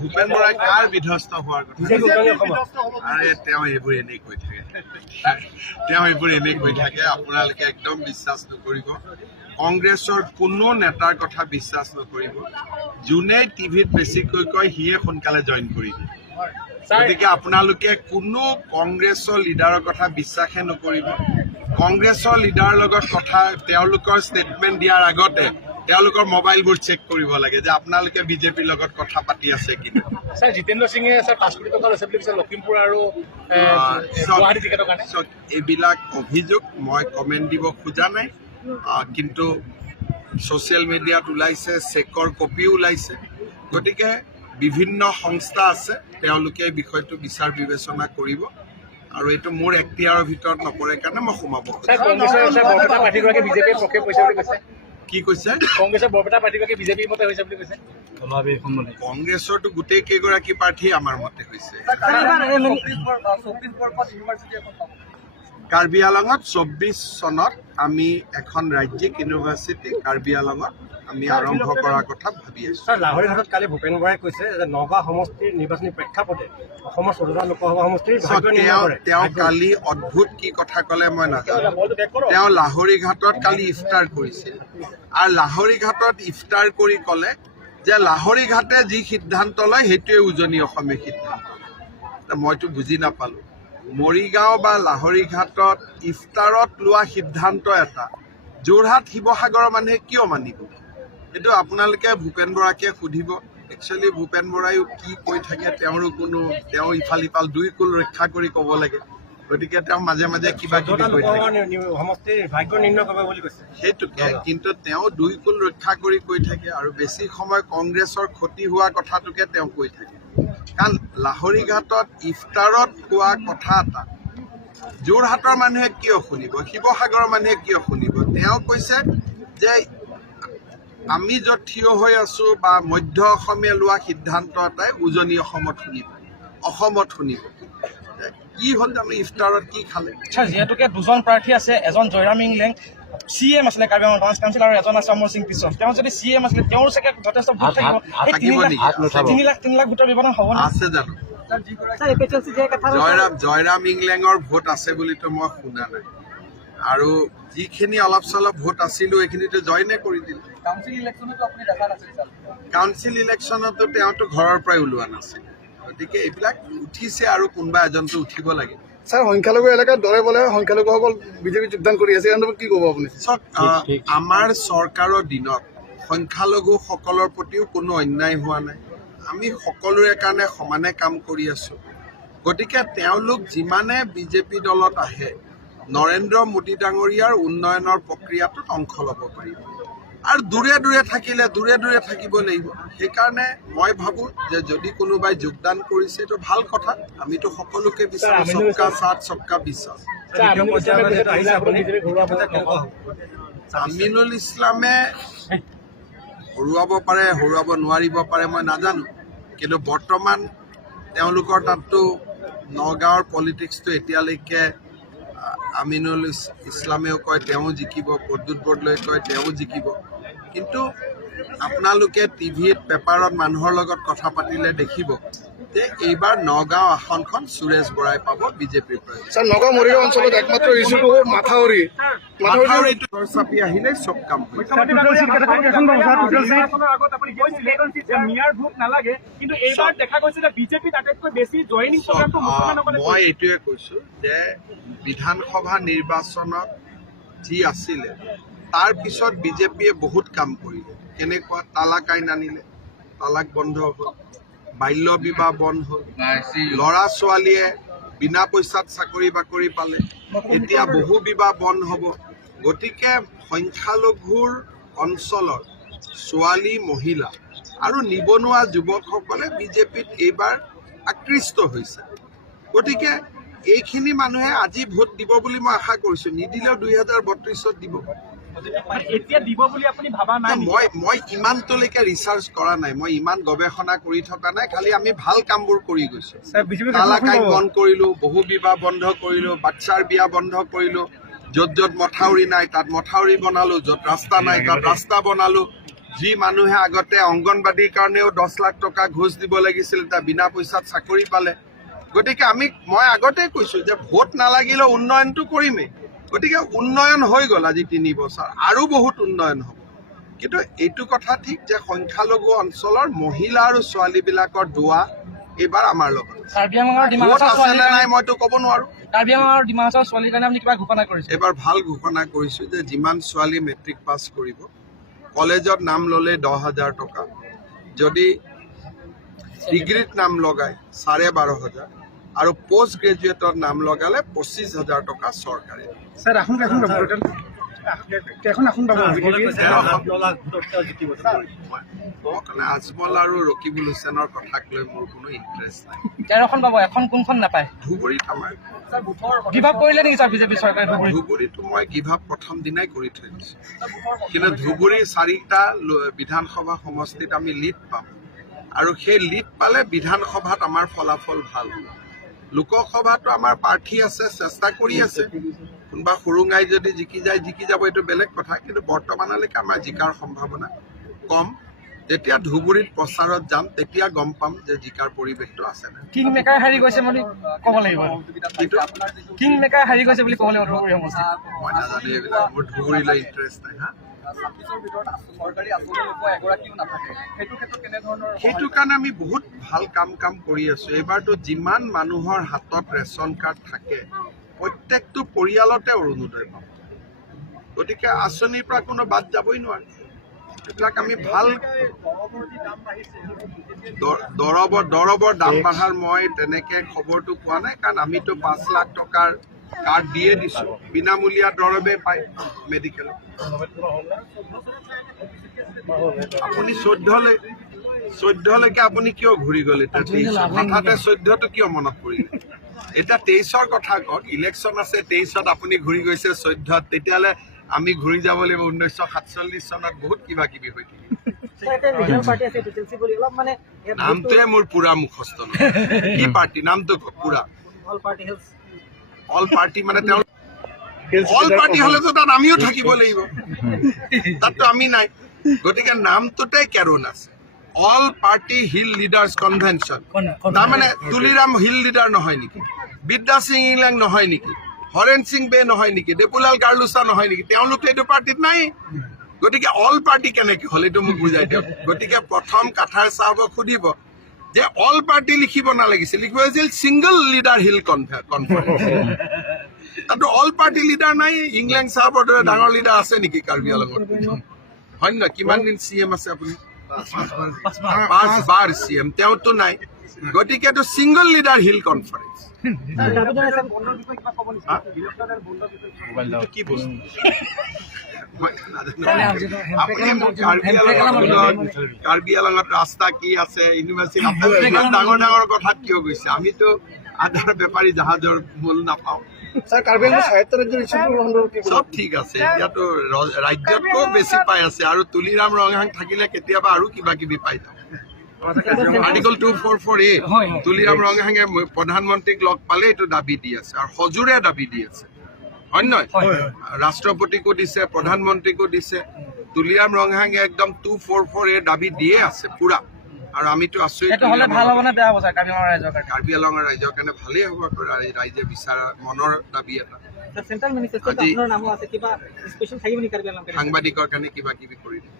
ভূপেন বৰাই কাৰ বিধ্বস্ত হোৱাৰ কথা আৰে তেওঁ এইবোৰ এনেই কৈ থাকে আপোনালোকে একদম বিশ্বাস নকৰিব কংগ্ৰেছৰ কোনো নেতাৰ কথা বিশ্বাস নকৰিব যোনে টিভিত বেছিকৈ কয় সিয়ে সোনকালে জইন কৰিব গতিকে আপোনালোকে কোনো কংগ্ৰেছৰ লিডাৰৰ কথা বিশ্বাসে নকৰিব কংগ্ৰেছৰ লিডাৰৰ লগত কথা তেওঁলোকৰ ষ্টেটমেণ্ট দিয়াৰ আগতে তেওঁলোকৰ মোবাইলবোৰ চেক কৰিব লাগে যে আপোনালোকে বিজেপিৰ লগত কথা পাতি আছে কিন্তু স্যাৰ জিতেন্দ্ৰ সিঙে স্যাৰ 5 কোটি টকা লৈছে বুলি কৈছে লখিমপুৰ আৰু গুৱাহাটী টিকেটৰ কাৰণে এইবিলাক অভিযোগ মই কমেণ্ট দিব খোজা নাই কিন্তু ছ'চিয়েল মিডিয়াত ওলাইছে চেকৰ কপিও ওলাইছে গতিকে বিভিন্ন সংস্থা আছে তেওঁলোকে বিষয়টো বিচাৰ বিবেচনা কৰিব আৰু এইটো মোৰ এখতিয়াৰৰ ভিতৰত নপৰে কাৰণে মই সোমাব কি কৈছে কংগ্ৰেছৰ বৰপেটা পাৰ্টিগৰাকী বিজেপিৰ মতে হৈছে বুলি কৈছে কংগ্ৰেছৰতো গোটেই কেইগৰাকী প্ৰাৰ্থী আমাৰ মতে হৈছে কাৰ্বি আংলঙত 24 চনত আমি এখন ৰাজ্যিক ইউনিভাৰ্চিটি কাৰ্বি আংলঙত আমি আৰম্ভ কৰাৰ কথা ভাবি আছো স্যাৰ লাহৰীঘাটত কালি ভূপেন বৰাই কৈছে যে নগাঁও সমষ্টিৰ নিৰ্বাচনী প্ৰেক্ষাপটে অসমৰ 14টা লোকসভা সমষ্টিৰ তেওঁ কালি অদ্ভুত কি কথা ক'লে মই নাজানো তেওঁ লাহৰীঘাটত কালি ইফতাৰ কৰিছিল আৰু লাহৰীঘাটত ইফতাৰ কৰি ক'লে যে লাহৰীঘাটে যি সিদ্ধান্ত লয় সেইটোৱে উজনি অসমীয়া সিদ্ধান্ত মইতো বুজি নাপালো মৰিগাঁও বা লাহৰীঘাটত ইফতাৰত লোৱা সিদ্ধান্ত এটা যোৰহাট শিৱসাগৰৰ মানুহে কিয় মানিব এইটো আপোনালোকে ভূপেন বৰাকে সুধিব একচুৱেলি ভূপেন বৰাইও কি কৈ থাকে তেওঁ ইফাল ইফাল দুই কুল ৰক্ষা কৰি ক'ব লাগে গতিকে তেওঁ মাজে মাজে কিবা কিবি কৈ থাকে সেইটোকে কিন্তু তেওঁ দুই কুল ৰক্ষা কৰি কৈ থাকে আৰু বেছি সময় কংগ্ৰেছৰ ক্ষতি হোৱা কথাটোকে তেওঁ কৈ থাকে কাৰণ লাহৰীঘাটত ইফতাৰত কোৱা কথা এটা যোৰহাটৰ মানুহে কিয় শুনিব শিৱসাগৰৰ মানুহে কিয় শুনিব তেওঁ কৈছে যে আমি য'ত থিয় হৈ আছো বা মধ্য অসমীয়া লোৱা সিদ্ধান্ত এটাই উজনি অসমত শুনিব কি হ'ল আমি ইফতাৰত কি খালে যিহেতুকে দুজন প্ৰাৰ্থী আছে এজন জয়ৰাম ইংলেং CM আছিলে কাৰ্বি আংলং টাউন কাউন্সিল আৰু এজন আছে অমৰ সিং পিছন তেওঁ যদি CM আছিলে তেওঁৰ চাগে যথেষ্ট ভোট থাকিব 3 লাখ ভোটৰ ব্যৱধান হ'ব না আছে জানো জয়ৰাম ইংলেঙৰ ভোট আছে বুলিতো মই শুনা নাই আৰু যিখিনি অলপ চলপ ভোট আছিলো এইখিনিতো জইনে কৰি দিলে কাউন্সিল ইলেকশ্যনতো তেওঁতো ঘৰৰ পৰাই ওলোৱা নাছিল গতিকে এইবিলাক উঠিছে আৰু কোনোবা এজনটো উঠিব লাগে স্যাৰ সংখ্যালঘু এলেকাত দৰে বলে সংখ্যালঘুসকল বিজেপি যোগদান কৰি আছে কি ক'ব আপুনি আমাৰ চৰকাৰৰ দিনত সংখ্যালঘুসকলৰ প্ৰতিও কোনো অন্যায় হোৱা নাই আমি সকলোৰে কাৰণে সমানে কাম কৰি আছো গতিকে তেওঁলোক যিমানে বিজেপি দলত আহে নৰেন্দ্ৰ মোদী ডাঙৰীয়াৰ উন্নয়নৰ প্ৰক্ৰিয়াটোত অংশ ল'ব পাৰিব আৰু দূৰে দূৰে থাকিলে দূৰে দূৰে থাকিব লাগিব সেইকাৰণে মই ভাবো যে যদি কোনোবাই যোগদান কৰিছে এইটো ভাল কথা আমিতো সকলোকে বিচাৰো সবকা সাথ সবকা বিশ্বাস আমিনুল ইছলামে হৰুৱাব পাৰে হৰুৱাব নোৱাৰিব পাৰে মই নাজানো কিন্তু বৰ্তমান তেওঁলোকৰ তাততো নগাঁৱৰ পলিটিক্সটো এতিয়ালৈকে আমিনুল ইছলামেও কয় তেওঁ জিকিব প্ৰদ্যুৎ বৰদলৈ কয় তেওঁ জিকিব কিন্তু আপোনালোকে টিভিত পেপাৰত মানুহৰ লগত কথা পাতিলে দেখিব যে এইবাৰ নগাঁও আসনখন সুৰেশ বৰাই পাব বিজেপিৰ পৰা নগাঁও মৰিগাঁও অঞ্চলত একমাত্ৰ ইছ্যুটো হ'ল মাথাউৰিটো চাপি আহিলে চব কাম মই এইটোৱে কৈছো যে বিধানসভা নিৰ্বাচনত যি আছিলে তাৰ পিছত বিজেপিয়ে বহুত কাম কৰিলে কেনেকুৱা তালাক আইন আনিলে তালাক বন্ধ হ'ল বাল্য বিবাহ বন্ধ হ'ল ল'ৰা ছোৱালীয়ে বিনা পইচাত চাকৰি বাকৰি পালে এতিয়া বহু বিবাহ বন্ধ হ'ব গতিকে সংখ্যালঘুৰ অঞ্চলৰ ছোৱালী মহিলা আৰু নিবনুৱা যুৱকসকলে বিজেপিত এইবাৰ আকৃষ্ট হৈছে গতিকে এইখিনি মানুহে আজি ভোট দিব বুলি মই আশা কৰিছো নিদিলেও 2032ত দিব মই ইমানলৈকে ৰিচাৰ্চ কৰা নাই মই ইমান গৱেষণা কৰি থকা নাই খালি আমি ভাল কামবোৰ কৰি গৈছো তালাক আইন বন্ধ কৰিলো বহু বিবাহ বন্ধ কৰিলো বাচ্চাৰ বিয়া বন্ধ কৰিলো য'ত য'ত মথাউৰি নাই তাত মথাউৰি বনালো য'ত ৰাস্তা নাই তাত ৰাস্তা বনালো যি মানুহে আগতে অংগনবাদীৰ কাৰণেও 10 লাখ টকা ঘোষ দিব লাগিছিল তাৰ বিনা পইচাত চাকৰি পালে গতিকে মই আগতে কৈছো যে ভোট নালাগিলে উন্নয়নটো কৰিমেই গতিকে উন্নয়ন হৈ গ'ল আজি 3 বছৰ আৰু বহুত উন্নয়ন হ'ব কিন্তু এইটো কথা ঠিক যে সংখ্যালঘু অঞ্চলৰ মহিলা আৰু ছোৱালীবিলাকৰ দুৱা এবাৰ আমাৰ লগত ভোট আছে নে নাই মইতো ক'ব নোৱাৰো এবাৰ ভাল ঘোষণা কৰিছো যে যিমান ছোৱালী মেট্ৰিক পাছ কৰিব কলেজত নাম ল'লে 10,000 টকা যদি ডিগ্ৰীত নাম লগায় 12,500 আৰু পোষ্ট গ্ৰেজুৱেটৰ নাম লগালে 25,000 টকা চৰকাৰে আজমল আৰু ৰকিবুল হুছেইনৰ কথাক লৈ মোৰ কোনো ইণ্টাৰেষ্ট নাই ধুবুৰীত আমাৰ ধুবুৰীটো মই গিভ আপ প্ৰথম দিনাই কৰি থৈ দিছো কিন্তু ধুবুৰীৰ 4টা বিধানসভা সমষ্টিত আমি লিড পাম আৰু সেই লিড পালে বিধানসভাত আমাৰ ফলাফল ভাল হ'ব লোকসভাতো আমাৰ প্ৰাৰ্থী আছে চেষ্টা কৰি আছে কোনোবা সুৰুঙাই যদি জিকি যাব এইটো বেলেগ কথা কিন্তু বৰ্তমানলৈকে আমাৰ জিকাৰ সম্ভাৱনা কম যেতিয়া ধুবুৰীত প্ৰচাৰত যাম তেতিয়া গম পাম যে জিকাৰ পৰিৱেশটো আছে নে কিং মেকাৰ হাৰি গৈছে বুলি ক'ব লাগিব কিং মেকাৰ হাৰি গৈছে বুলি ক'ব লাগিব ধুবুৰী সমষ্টি মই নাজানো এইবিলাক মোৰ ধুবুৰীলৈ ইণ্টাৰেষ্ট নাই সেইটো কাৰণে আমি বহুত ভাল কাম কৰি আছো এইবাৰতো যিমান মানুহৰ হাতত ৰেচন কাৰ্ড থাকে প্ৰত্যেকটো পৰিয়ালতে অৰুণোদয় পাব গতিকে আঁচনিৰ পৰা কোনো বাদ যাবই নোৱাৰে এইবিলাক আমি ভাল দৰৱৰ দাম বঢ়াৰ মই তেনেকে খবৰটো পোৱা নাই কাৰণ আমিতো 5 লাখ টকাৰ কাৰ্ড দিয়ে দিছো বিনামূলীয়া দৰৱে পায় মেডিকেলত আপুনি 14লৈকে আপুনি কিয় ঘূৰি গ'ল এতিয়া হঠাতে 14টো কিয় মনত পৰিল এতিয়া 23ৰ কথা কওক ইলেকশ্যন আছে 23ত আপুনি ঘূৰি গৈছে 14ত তেতিয়াহ'লে আমি ঘূৰি যাব লাগিব 1947 চনত বহুত কিবা কিবি হৈ থাকিল নামটোৱে মোৰ পুৰা মুখস্থ কি পাৰ্টি নামটো পুৰা অল পাৰ্টি মানে তেওঁ অল পাৰ্টি হলেতো তাত আমিও থাকিব লাগিব তাততো আমি নাই গতিকে নামটোতে কেৰণ আছে all party hill leaders convention তাৰমানে তুলিৰাম হিল লিডাৰ নহয় নেকি বিদ্যা সিং ইংলেং নহয় নেকি হৰেণ সিং বে নহয় নেকি দেপুলাল গাৰ্লুচা নহয় নেকি তেওঁলোকে এইটো পাৰ্টিত নাই গতিকে অল পাৰ্টি কেনেকে হ'ল এইটো মোক বুজাই দিয়ক গতিকে প্ৰথম কাঠাৰ চাহাবক সুধিব যে অল পাৰ্টি লিখিব নালাগিছিল লিখিব হৈছিল ছিংগল লিডাৰ হিল কনফাৰেন্স তাতো অল পাৰ্টি লিডাৰ নাই ইংলেং চাহাবৰ দৰে ডাঙৰ লিডাৰ আছে নেকি কাৰ্বি আংলঙত হয় নহয় কিমান দিন CM আছে আপুনি 5 বাৰ CM তেওঁতো নাই গতিকে এইটো ছিংগল লিডাৰ হিল কনফাৰেন্স কি বস্তু কাৰ্বি আংলঙত ৰাস্তা কি আছে ইউনিভাৰ্চিটি ডাঙৰ কথাত কিয় গৈছে আমিতো আধাৰ বেপাৰী জাহাজৰ মূল নাপাওঁ সব ঠিক আছে এতিয়াতো ৰাজ্যতকৈও বেছি পাই আছে আৰু তুলিৰাম ৰংহাং থাকিলে কেতিয়াবা আৰু কিবা কিবি পাই যাম আৰ্টিকল 244A তুলিৰাম ৰংহাঙে প্ৰধানমন্ত্ৰীক লগ পালে এইটো দাবী দি আছে আৰু সজোৰে দাবী দি আছে হয় নহয় ৰাষ্ট্ৰপতিকো দিছে প্ৰধানমন্ত্ৰীকো দিছে তুলিৰাম ৰংহাঙে একদম 244A দাবী দিয়ে আছে পুৰা আৰু আমিতো আছো কাৰ্বি আংলঙৰ ৰাইজৰ কাৰণে ভালেই হ'ব ৰাইজে বিচাৰা মনৰ দাবী এটা সাংবাদিকৰ কাৰণে কিবা কিবি কৰি দিম